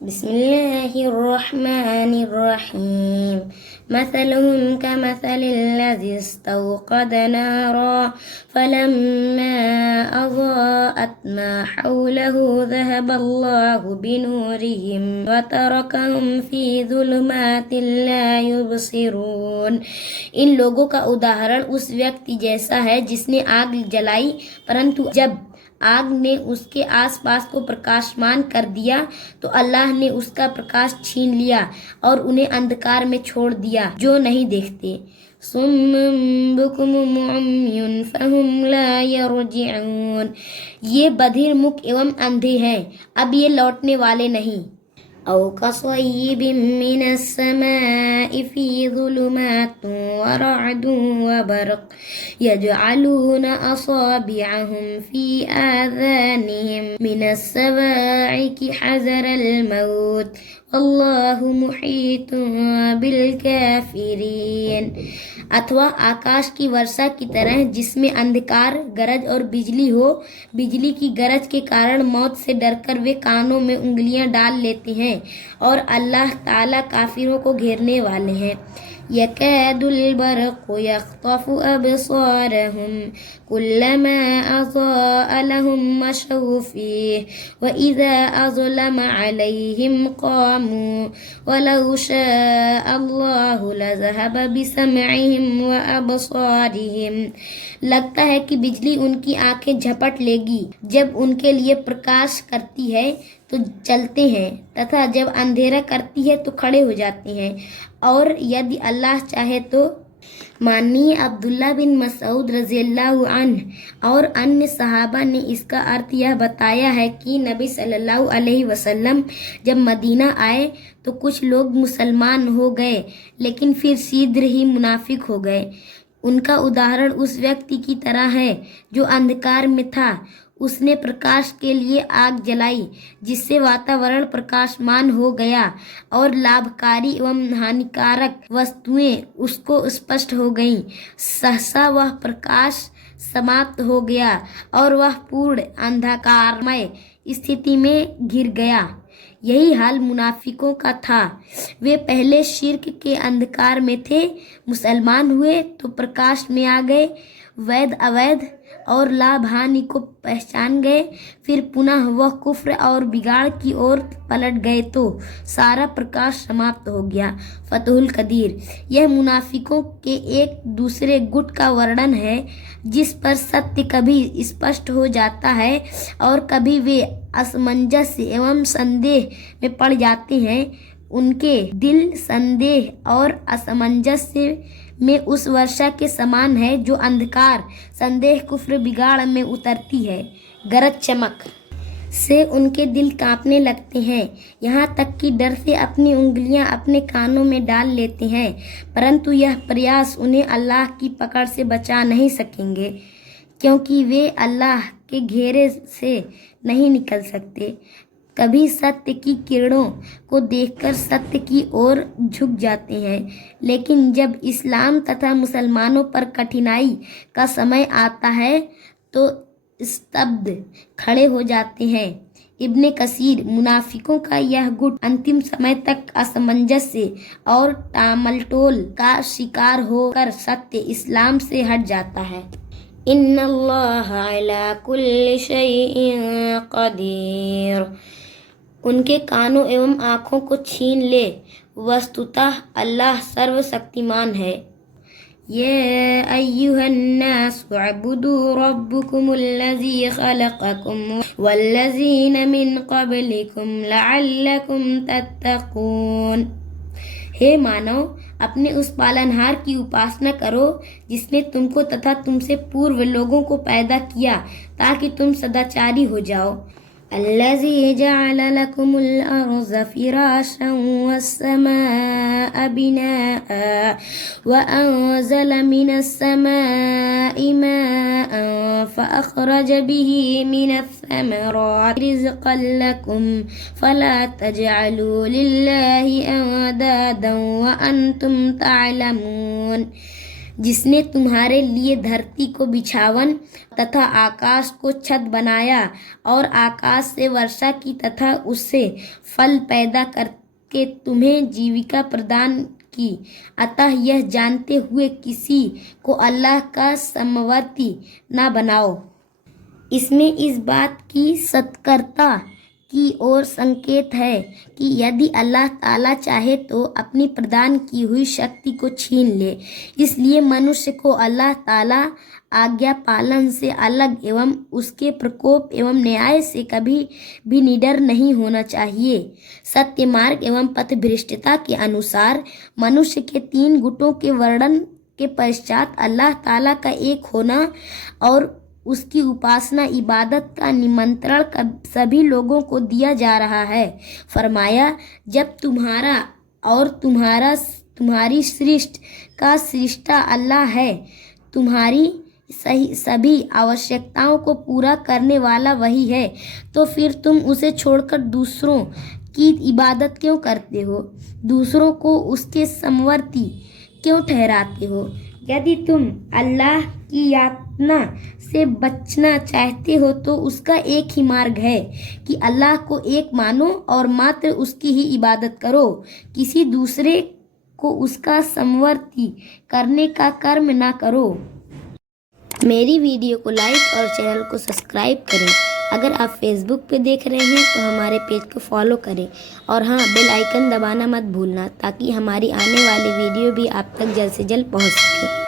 बिस्मिल्लाहिर्रहमानिर्रहीम मसलुहुम कमसलिल्लज़ी इस्तौक़द नारा फलम्मा अज़ाअत मा हौलहु ज़हबल्लाहु बिनूरिहिम व तरकहुम फ़ी ज़ुलुमातिन ला युबसिरून। इन लोगों का उदाहरण उस व्यक्ति जैसा है जिसने आग जलाई, परंतु जब आग ने उसके आसपास को प्रकाशमान कर दिया तो अल्लाह ने उसका प्रकाश छीन लिया और उन्हें अंधकार में छोड़ दिया जो नहीं देखते। सुम्मुम बुकुमुम उम्युन फहुम ला यरजिऊन। ये बधिर मुख एवं अंधे हैं, अब ये लौटने वाले नहीं। औ कसय्यिबिम मिनस समाइ फी ज़ुलुमातिन व रअदुन व बरक़ यजअलून असाबिअहुम फी आज़ानिहिम मिनस सवाइक़ि हज़रल मौत वल्लाहु मुहीतुन बिल काफ़िरीन। अथवा आकाश की वर्षा की तरह जिसमें अंधकार, गरज और बिजली हो। बिजली की गरज के कारण मौत से डरकर वे कानों में उंगलियां डाल लेते हैं और अल्लाह ताला काफिरों को घेरने वाले हैं। यकादुल बरक़ु यख़्तफ़ु अबसारहुम कुल्लमा अज़ाअ लहुम मशौ फ़ीह व इज़ा अज़लम अलैहिम क़ामू वलौ शाअ अल्लाहु लज़हब बिसमइहिम व अबसारिहिम। लगता है कि बिजली उनकी आंखें झपट लेगी। जब उनके लिए प्रकाश करती है तो चलते हैं तथा जब अंधेरा करती है तो खड़े हो जाते हैं। और यदि अल्लाह चाहे तो। माननीय अब्दुल्ला बिन मसऊद रज़ियल्लाहु अन्हु और अन्य सहाबा ने इसका अर्थ यह बताया है कि नबी सल्लल्लाहु अलैहि वसल्लम जब मदीना आए तो कुछ लोग मुसलमान हो गए, लेकिन फिर शीघ्र ही मुनाफिक हो गए। उनका उदाहरण उस व्यक्ति की तरह है जो अंधकार में था। उसने प्रकाश के लिए आग जलाई जिससे वातावरण प्रकाशमान हो गया और लाभकारी एवं हानिकारक वस्तुएं उसको स्पष्ट हो गईं। सहसा वह प्रकाश समाप्त हो गया और वह पूर्ण अंधकारमय स्थिति में घिर गया। यही हाल मुनाफिकों का था। वे पहले शिर्क के अंधकार में थे, मुसलमान हुए तो प्रकाश में आ गए, वैध अवैध और लाभ हानि को पहचान गए, फिर पुनः वह कुफ्र और बिगाड़ की ओर पलट गए तो सारा प्रकाश समाप्त हो गया। फतहुल कदीर। यह मुनाफिकों के एक दूसरे गुट का वर्णन है जिस पर सत्य कभी स्पष्ट हो जाता है और कभी वे असमंजस एवं संदेह में पड़ जाते हैं। उनके दिल संदेह और असमंजस्य में उस वर्षा के समान है जो अंधकार, संदेह, कुफ्र, बिगाड़ में उतरती है। गरज चमक से उनके दिल कांपने लगते हैं, यहाँ तक कि डर से अपनी उंगलियां अपने कानों में डाल लेते हैं, परंतु यह प्रयास उन्हें अल्लाह की पकड़ से बचा नहीं सकेंगे क्योंकि वे अल्लाह के घेरे से नहीं निकल सकते। कभी सत्य की किरणों को देखकर सत्य की ओर झुक जाते हैं, लेकिन जब इस्लाम तथा मुसलमानों पर कठिनाई का समय आता है तो स्तब्ध खड़े हो जाते हैं। इब्ने कसीर। मुनाफिकों का यह गुट अंतिम समय तक असमंजस्य और टामलटोल का शिकार होकर सत्य इस्लाम से हट जाता है। इन्नल्लाह अला कुल्लि शैइन क़दीर। उनके कानों एवं आँखों को छीन ले, वस्तुतः अल्लाह सर्वशक्तिमान है। या अय्युहन्नासु अब्दू रब्बकुमुल्लज़ी खलक़कुम वल्लज़ीना मिन क़ब्लिकुम लअल्लकुम तत्तक़ून। हे मानव, अपने उस पालनहार की उपासना करो जिसने तुमको तथा तुमसे पूर्व लोगों को पैदा किया ताकि तुम सदाचारी हो जाओ। अल्लज़ी जअल लकुमुल अर्ज़ फ़िराशं वस्समाअ बिनाअ व अंज़ल मिनस समाइ माअन फ़अख़रज बिही मिनस समराति रिज़क़न लकुम फ़ला तजअलू लिल्लाहि अंदादन व अंतुम तअलमून। जिसने तुम्हारे लिए धरती को बिछावन तथा आकाश को छत बनाया और आकाश से वर्षा की तथा उससे फल पैदा करके तुम्हें जीविका प्रदान की। अतः यह जानते हुए किसी को अल्लाह का समवर्ती न बनाओ। इसमें इस बात की सत्कर्ता की ओर संकेत है कि यदि अल्लाह ताला चाहे तो अपनी प्रदान की हुई शक्ति को छीन ले। इसलिए मनुष्य को अल्लाह ताला आज्ञा पालन से अलग एवं उसके प्रकोप एवं न्याय से कभी भी निडर नहीं होना चाहिए। सत्य मार्ग एवं पथभ्रष्टता के अनुसार मनुष्य के 3 गुटों के वर्णन के पश्चात अल्लाह ताला का एक होना और उसकी उपासना इबादत का निमंत्रण सभी लोगों को दिया जा रहा है। फरमाया, जब तुम्हारा और तुम्हारी सृष्टि का सृष्टा अल्लाह है, तुम्हारी सभी आवश्यकताओं को पूरा करने वाला वही है, तो फिर तुम उसे छोड़कर दूसरों की इबादत क्यों करते हो? दूसरों को उसके समवर्ती क्यों ठहराते हो? यदि तुम अल्लाह की यातना से बचना चाहते हो तो उसका एक ही मार्ग है कि अल्लाह को एक मानो और मात्र उसकी ही इबादत करो। किसी दूसरे को उसका समवर्ती करने का कर्म ना करो। मेरी वीडियो को लाइक और चैनल को सब्सक्राइब करें। अगर आप फेसबुक पे देख रहे हैं तो हमारे पेज को फॉलो करें और हाँ, बेल आइकन दबाना मत भूलना ताकि हमारी आने वाली वीडियो भी आप तक जल्द से जल्द पहुंच सके।